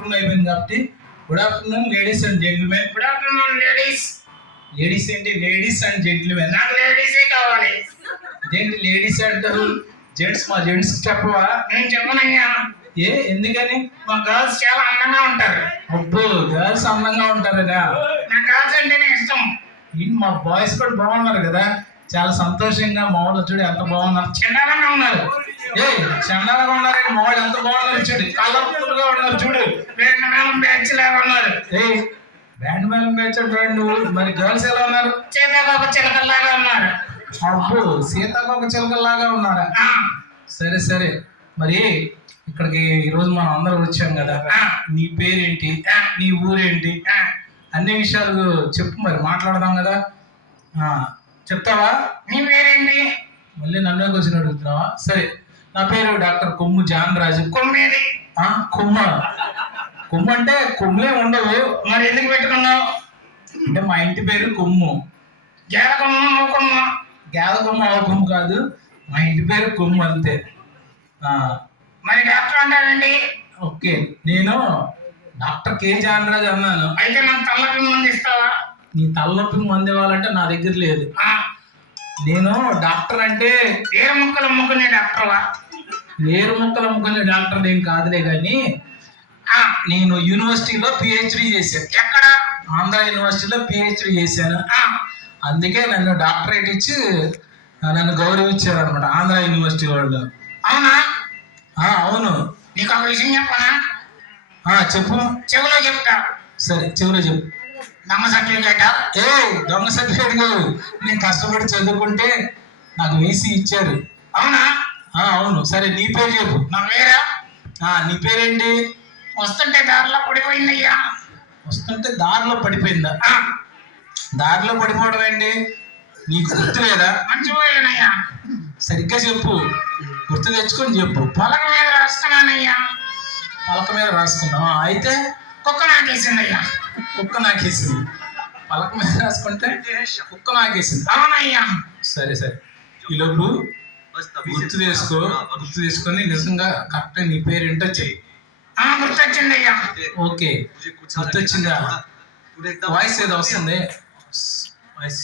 Afternoon అయిపోయింది కాబట్టి good afternoon ladies and gentlemen. Good afternoon ladies. Ladies ఏంటి? Ladies and gentlemen. నాకు లేడీసే కావాలి. ఏంటి లేడీస్ అంటారు? జెంట్స్ మా జెంట్స్ చెప్పవా? నేను చెప్పనయ్యా. ఎందుకని? మా గర్ల్స్ చాలా అందంగా ఉంటారు. అబ్బో, గర్ల్స్ అందంగా ఉంటారనా? నా గర్ల్స్ అంటేనే ఇష్టం. మా బాయ్స్ కూడా బాగున్నారు కదా, చాలా సంతోషంగా. మామూలు చూడు ఎంత బాగున్నారు, చండాలంగా ఉన్నారు. చండాలంగా ఉన్నారు. మామూలు ఎంత బాగున్నారు చూడు, కలర్ఫుల్ గా ఉన్నారు చూడు. బ్యాండ్ మేళం బ్యాచ్ లాగా ఉన్నారు. బ్యాండ్ మేళం బ్యాచ్ అంటే నువ్వు. మరి గర్ల్స్ ఎలా ఉన్నారు? సీతాకోక చిలకల్లాగా ఉన్నారు. అబ్బో, సీతాకోక చిలకల్లాగా ఉన్నారా? సరే సరే, మరి ఇక్కడికి ఈరోజు మనం అందరం వచ్చాం కదా, నీ పేరేంటి, నీ ఊరేంటి, అన్ని విషయాలు చెప్పు. మరి మాట్లాడదాం కదా, చెప్తావా? నీ పేరేంటి? మళ్ళీ నన్నే క్వశ్చన్ అడుగుతున్నావా? సరే, నా పేరు డాక్టర్ కొమ్ము జాన్ రాజు. కొమ్మేది? కొమ్మ. కొమ్ము అంటే కొమ్ములే ఉండవు. మరి ఎందుకు పెట్టుకున్నావు? అంటే మా ఇంటి పేరు కొమ్ము. గేద కొమ్మ, ఆవు కొమ్మ? గేద కొమ్మ, ఆవు కొమ్ము కాదు, మా ఇంటి పేరు కొమ్ము అంతే. మరి డాక్టర్ అంటారండి? ఓకే, నేను డాక్టర్ కే జాన్ రాజు అన్నాను. అయితే నాకు తలనొప్పి మందు ఇస్తావా? నీ తలనొప్పి మందు ఇవ్వాలంటే నా దగ్గర లేదు. నేను డాక్టర్ అంటే వేరు ముక్కలు అమ్ముకునే డాక్టర్వా? వేరు ముక్కలు అమ్ముకునే డాక్టర్ ఏం కాదులే కానీ, నేను యూనివర్సిటీలో పిహెచ్డి చేశాను. ఎక్కడ? ఆంధ్ర యూనివర్సిటీలో పిహెచ్డి చేశాను. అందుకే నన్ను డాక్టరేట్ ఇచ్చి నన్ను గౌరవించారు అనమాట ఆంధ్ర యూనివర్సిటీ వాళ్ళు. అవునా? అవును. నీకు ఒక విషయం చెప్పనా? చెప్పు. చెవులో చెప్తా. సరే, చెవులో చెప్పు. దొంగ సర్టిఫికేట్? దొంగ సర్టిఫికేట్ కాదు, నేను కష్టపడి చదువుకుంటే నాకు వేసి ఇచ్చారు. అవునా? అవును. సరే, నీ పేరు చెప్పు. నా పేరా? నీ పేరేంటి? వస్తుంటే దారిలో పడిపోయిందయ్యా. వస్తుంటే దారిలో పడిపోయిందా? దారిలో పడిపోవడం ఏంటి? నీకు గుర్తు లేదా? మర్చిపోయానయ్యా. సరిగ్గా చెప్పు, గుర్తు తెచ్చుకొని చెప్పు. పలక మీద రాస్తున్నానయ్యా. పలక మీద రాసుకున్నావా? అయితే కుక్క నాకేసిందయ్యా. కుక్క నాకేసింది? పలక మీద రాసుకుంటే కుక్క నాకేసింది? అవునయ్యా. సరే సరే, ఈలోపు గుర్తు తీసుకొని నిజంగా కరెక్ట్ నీ పేరు ఏంటో చెయ్యి. గుర్తొచ్చిందయ్యా. ఓకే, గుర్తొచ్చిందా? వాయిస్ ఏదో వస్తుంది. వాయిస్